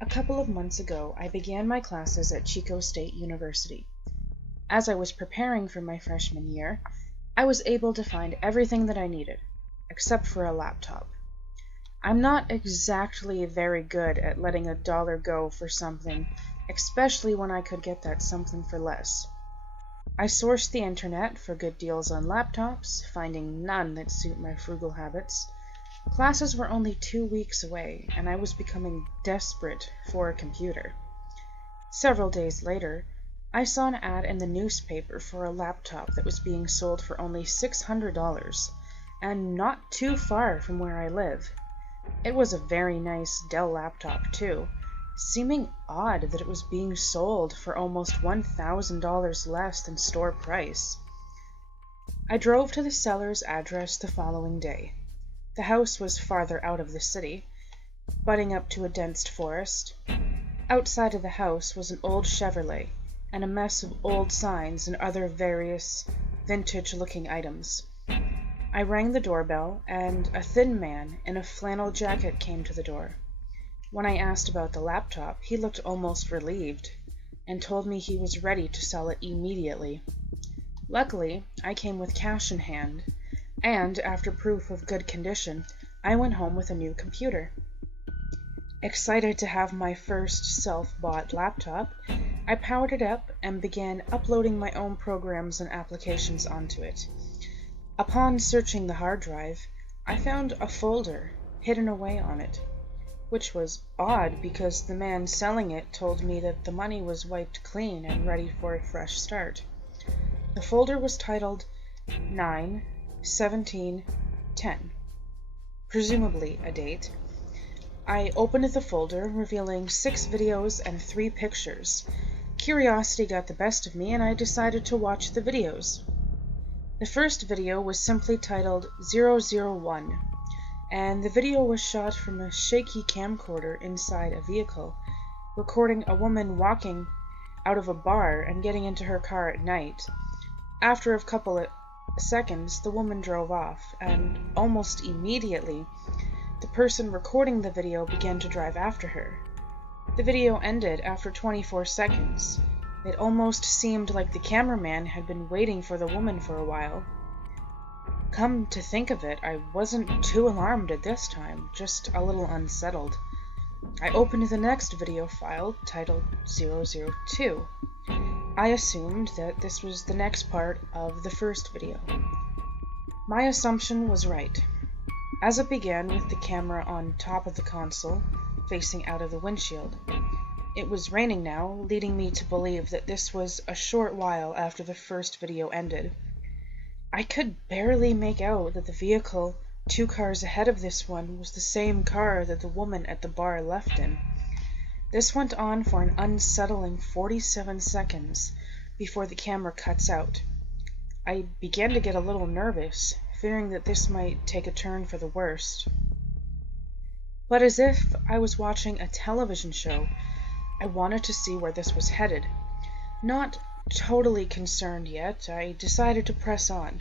A couple of months ago, I began my classes at Chico State University. As I was preparing for my freshman year, I was able to find everything that I needed, except for a laptop. I'm not exactly very good at letting a dollar go for something, especially when I could get that something for less. I sourced the internet for good deals on laptops, finding none that suit my frugal habits. Classes were only 2 weeks away, and I was becoming desperate for a computer. Several days later, I saw an ad in the newspaper for a laptop that was being sold for only $600, and not too far from where I live. It was a very nice Dell laptop, too, seeming odd that it was being sold for almost $1,000 less than store price. I drove to the seller's address the following day. The house was farther out of the city, butting up to a dense forest. Outside of the house was an old Chevrolet and a mess of old signs and other various vintage-looking items. I rang the doorbell, and a thin man in a flannel jacket came to the door. When I asked about the laptop, he looked almost relieved and told me he was ready to sell it immediately. Luckily, I came with cash in hand, and after proof of good condition, I went home with a new computer. Excited to have my first self-bought laptop, I powered it up and began uploading my own programs and applications onto it. Upon searching the hard drive, I found a folder hidden away on it, which was odd because the man selling it told me that the money was wiped clean and ready for a fresh start. The folder was titled 9/17/10, presumably a date. I opened the folder, revealing 6 videos and 3 pictures. Curiosity got the best of me, and I decided to watch the videos. The first video was simply titled 001, and the video was shot from a shaky camcorder inside a vehicle, recording a woman walking out of a bar and getting into her car at night. After a couple of seconds, the woman drove off, and almost immediately, the person recording the video began to drive after her. The video ended after 24 seconds. It almost seemed like the cameraman had been waiting for the woman for a while. Come to think of it, I wasn't too alarmed at this time, just a little unsettled. I opened the next video file, titled 002. I assumed that this was the next part of the first video. My assumption was right, as it began with the camera on top of the console, facing out of the windshield. It was raining now, leading me to believe that this was a short while after the first video ended. I could barely make out that the vehicle 2 cars ahead of this one was the same car that the woman at the bar left in. This went on for an unsettling 47 seconds before the camera cuts out. I began to get a little nervous, fearing that this might take a turn for the worst. But as if I was watching a television show, I wanted to see where this was headed. Not totally concerned yet, I decided to press on.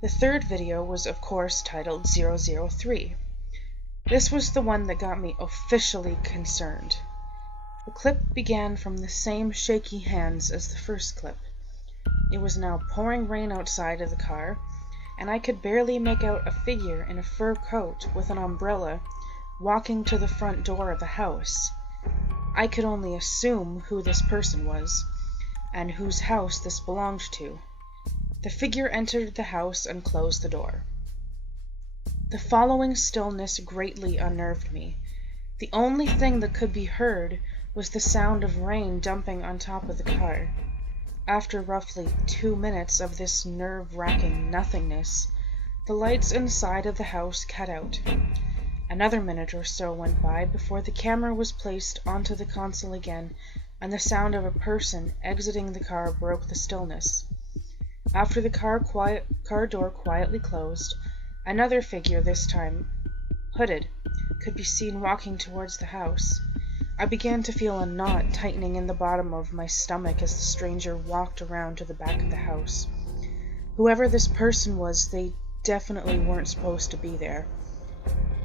The third video was of course titled 003. This was the one that got me officially concerned. The clip began from the same shaky hands as the first clip. It was now pouring rain outside of the car, and I could barely make out a figure in a fur coat with an umbrella walking to the front door of the house. I could only assume who this person was, and whose house this belonged to. The figure entered the house and closed the door. The following stillness greatly unnerved me. The only thing that could be heard was the sound of rain dumping on top of the car. After roughly 2 minutes of this nerve-wracking nothingness, the lights inside of the house cut out. Another minute or so went by before the camera was placed onto the console again, and the sound of a person exiting the car broke the stillness. After the car door quietly closed, another figure, this time hooded, could be seen walking towards the house. I began to feel a knot tightening in the bottom of my stomach as the stranger walked around to the back of the house. Whoever this person was, they definitely weren't supposed to be there.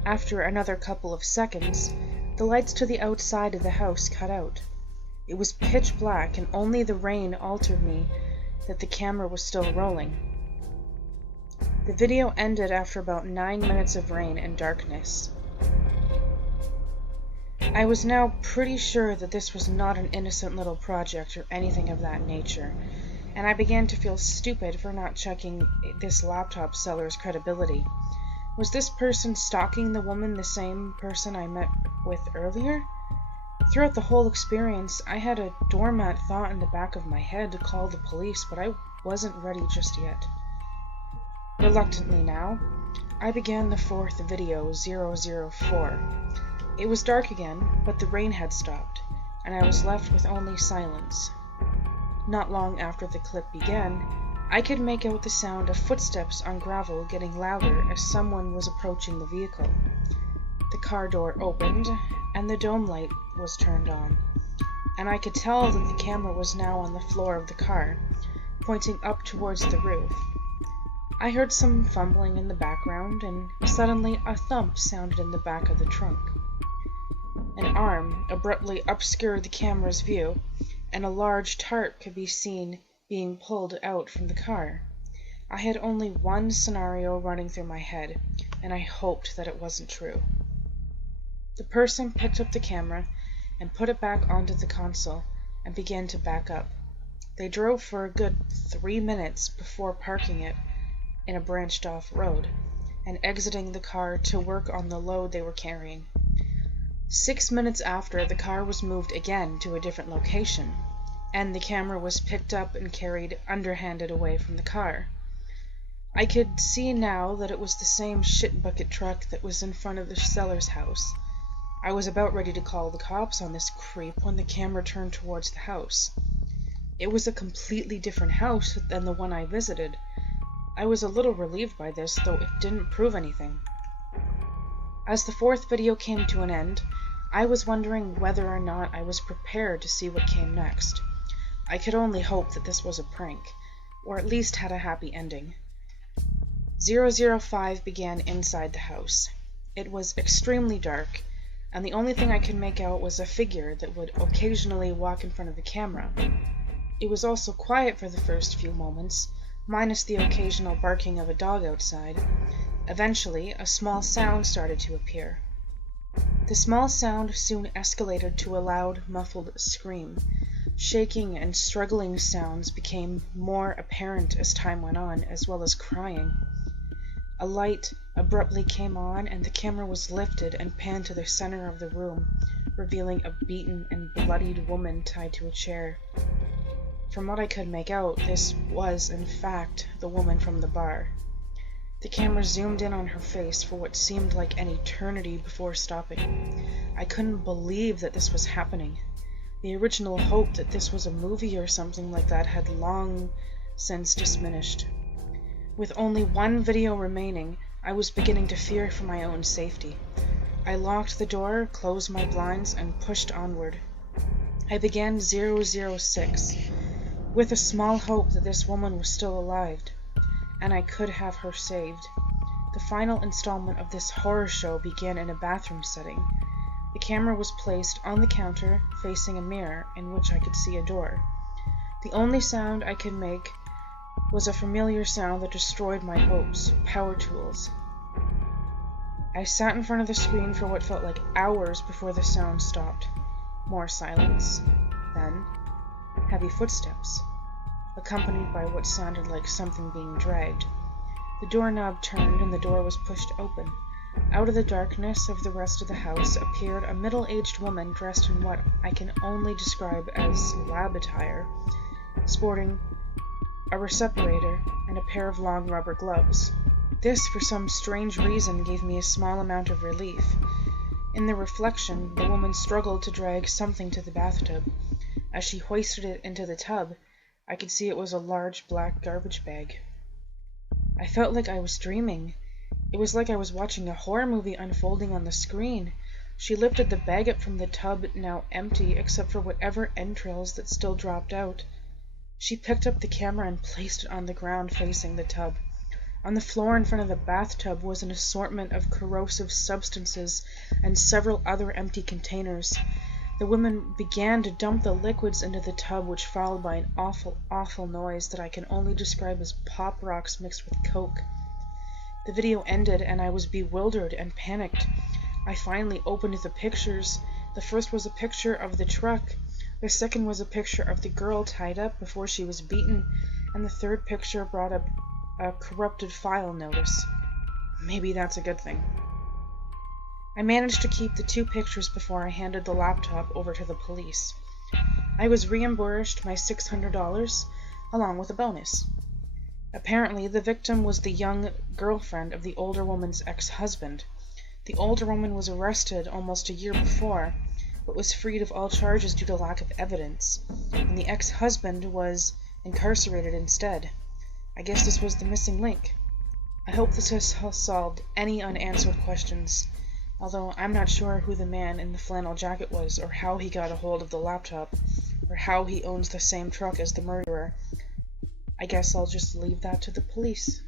After another couple of seconds, The lights to the outside of the house cut out. It was pitch black, and only the rain altered me that the camera was still rolling. The video ended after about 9 minutes of rain and darkness. I was now pretty sure that this was not an innocent little project or anything of that nature, and I began to feel stupid for not checking this laptop seller's credibility. Was this person stalking the woman the same person I met with earlier? Throughout the whole experience, I had a doormat thought in the back of my head to call the police, but I wasn't ready just yet. Reluctantly now, I began the fourth video, 004. It was dark again, but the rain had stopped, and I was left with only silence. Not long after the clip began, I could make out the sound of footsteps on gravel getting louder as someone was approaching the vehicle. The car door opened, and the dome light was turned on, and I could tell that the camera was now on the floor of the car, pointing up towards the roof. I heard some fumbling in the background, and suddenly a thump sounded in the back of the trunk. An arm abruptly obscured the camera's view, and a large tarp could be seen being pulled out from the car. I had only one scenario running through my head, and I hoped that it wasn't true. The person picked up the camera and put it back onto the console and began to back up. They drove for a good 3 minutes before parking it in a branched off road and exiting the car to work on the load they were carrying. 6 minutes after, the car was moved again to a different location, and the camera was picked up and carried underhanded away from the car. I could see now that it was the same shit bucket truck that was in front of the seller's house. I was about ready to call the cops on this creep when the camera turned towards the house. It was a completely different house than the one I visited. I was a little relieved by this, though it didn't prove anything. As the fourth video came to an end, I was wondering whether or not I was prepared to see what came next. I could only hope that this was a prank, or at least had a happy ending. 005 began inside the house. It was extremely dark, and the only thing I could make out was a figure that would occasionally walk in front of the camera. It was also quiet for the first few moments, minus the occasional barking of a dog outside. Eventually, a small sound started to appear. The small sound soon escalated to a loud, muffled scream. Shaking and struggling sounds became more apparent as time went on, as well as crying. A light abruptly came on, and the camera was lifted and panned to the center of the room, revealing a beaten and bloodied woman tied to a chair. From what I could make out, this was, in fact, the woman from the bar. The camera zoomed in on her face for what seemed like an eternity before stopping. I couldn't believe that this was happening. The original hope that this was a movie or something like that had long since diminished. With only one video remaining, I was beginning to fear for my own safety. I locked the door, closed my blinds, and pushed onward. I began 006, with a small hope that this woman was still alive, and I could have her saved. The final installment of this horror show began in a bathroom setting. The camera was placed on the counter, facing a mirror in which I could see a door. The only sound I could make was a familiar sound that destroyed my hopes: power tools. I sat in front of the screen for what felt like hours before the sound stopped. More silence, then heavy footsteps, accompanied by what sounded like something being dragged. The doorknob turned and the door was pushed open. Out of the darkness of the rest of the house appeared a middle-aged woman dressed in what I can only describe as lab attire, sporting a respirator and a pair of long rubber gloves. This, for some strange reason, gave me a small amount of relief. In the reflection, the woman struggled to drag something to the bathtub. As she hoisted it into the tub, I could see it was a large black garbage bag. I felt like I was dreaming. It was like I was watching a horror movie unfolding on the screen. She lifted the bag up from the tub, now empty except for whatever entrails that still dropped out. She picked up the camera and placed it on the ground facing the tub. On the floor in front of the bathtub was an assortment of corrosive substances and several other empty containers. The women began to dump the liquids into the tub, which followed by an awful, awful noise that I can only describe as pop rocks mixed with coke. The video ended, and I was bewildered and panicked. I finally opened the pictures. The first was a picture of the truck. The second was a picture of the girl tied up before she was beaten, and the third picture brought up a corrupted file notice. Maybe that's a good thing. I managed to keep the 2 pictures before I handed the laptop over to the police. I was reimbursed my $600 along with a bonus. Apparently, the victim was the young girlfriend of the older woman's ex-husband. The older woman was arrested almost a year before, but was freed of all charges due to lack of evidence, and the ex-husband was incarcerated instead. I guess this was the missing link. I hope this has solved any unanswered questions, although I'm not sure who the man in the flannel jacket was, or how he got a hold of the laptop, or how he owns the same truck as the murderer. I guess I'll just leave that to the police.